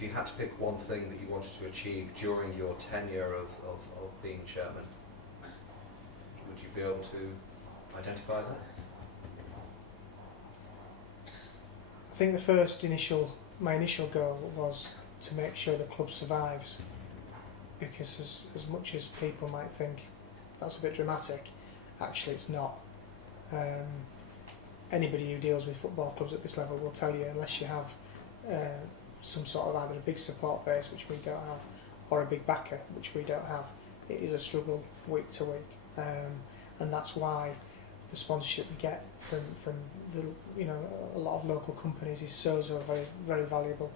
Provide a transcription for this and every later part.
if you had to pick one thing that you wanted to achieve during your tenure of being chairman, would you be able to identify that? I think my initial goal was to make sure the club survives, because as much as people might think that's a bit dramatic, actually it's not. Anybody who deals with football clubs at this level will tell you, unless you have some sort of either a big support base, which we don't have, or a big backer, which we don't have, it is a struggle week to week, and that's why the sponsorship we get from the a lot of local companies is so very very valuable.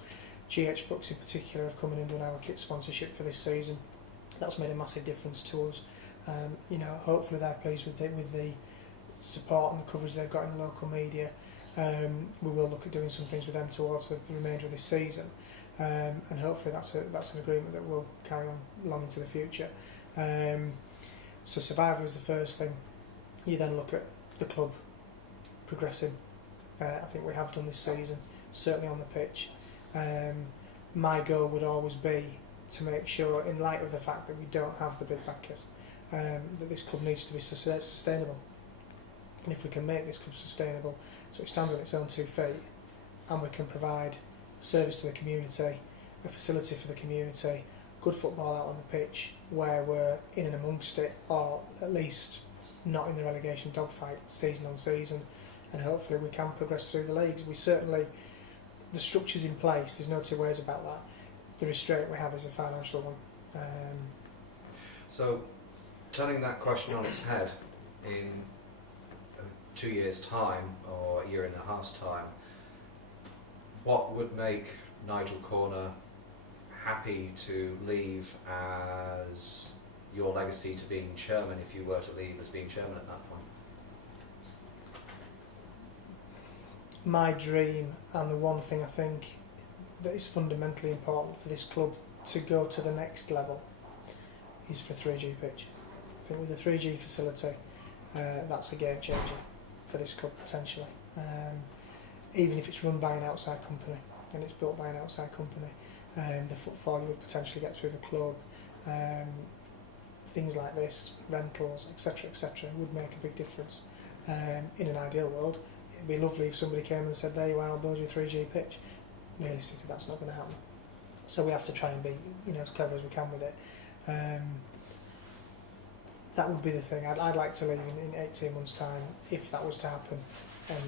GH Brooks in particular have come in and done our kit sponsorship for this season. That's made a massive difference to us. Hopefully they're pleased with the support and the coverage they've got in the local media. We will look at doing some things with them towards the remainder of this season, and hopefully that's an agreement that will carry on long into the future. So survival is the first thing. You then look at the club progressing. I think we have done this season, certainly on the pitch. My goal would always be to make sure, in light of the fact that we don't have the big backers, that this club needs to be sustainable. And if we can make this club sustainable so it stands on its own 2 feet, and we can provide service to the community, a facility for the community, good football out on the pitch where we're in and amongst it, or at least not in the relegation dogfight season on season, and hopefully we can progress through the leagues. We certainly, the structure's in place, there's no two ways about that. The restraint we have is a financial one. So, turning that question on its head, in 2 years' time, or a year and a half's time, what would make Nigel Corner happy to leave as your legacy to being chairman, if you were to leave as being chairman at that point? My dream, and the one thing I think that is fundamentally important for this club to go to the next level, is for 3G pitch. I think with the 3G facility, that's a game changer for this club potentially. Even if it's run by an outside company and it's built by an outside company, the footfall you would potentially get through the club, things like this, rentals, etc., would make a big difference. In an ideal world, it'd be lovely if somebody came and said, there you are, I'll build you a 3G pitch. Realistically, that's not going to happen. So we have to try and be as clever as we can with it. That would be the thing. I'd like to leave in 18 months' time, if that was to happen, and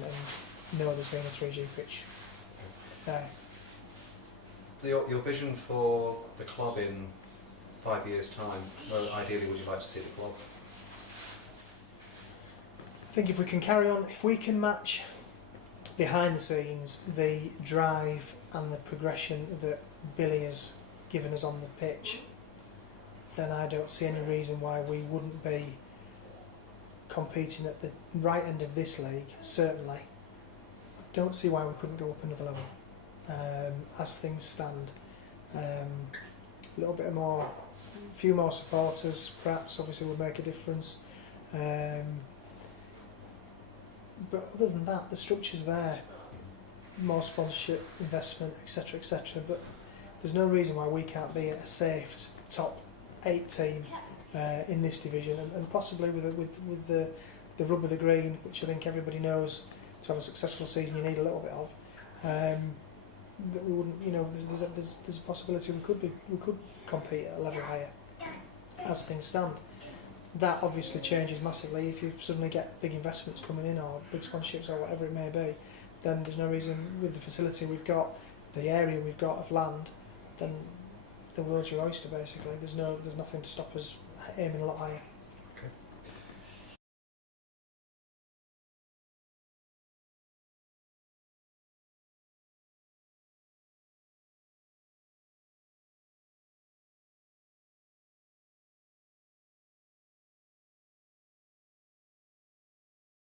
know there's been a 3G pitch there. Your vision for the club in 5 years' time, where ideally would you like to see the club? I think if we can carry on, if we can match behind the scenes the drive and the progression that Billy has given us on the pitch, then I don't see any reason why we wouldn't be competing at the right end of this league, certainly. I don't see why we couldn't go up another level. As things stand, a little bit more, a few more supporters perhaps obviously would make a difference. But other than that, the structure's there, more sponsorship, investment, etc., but there's no reason why we can't be a safe top 8 team in this division, and possibly with the rub of the green, which I think everybody knows to have a successful season you need a little bit of. That we wouldn't, there's a possibility we could compete at a level higher as things stand. That obviously changes massively if you suddenly get big investments coming in, or big sponsorships, or whatever it may be. Then there's no reason, with the facility we've got, the area we've got of land, then the world's your oyster basically. There's nothing to stop us aiming a lot higher.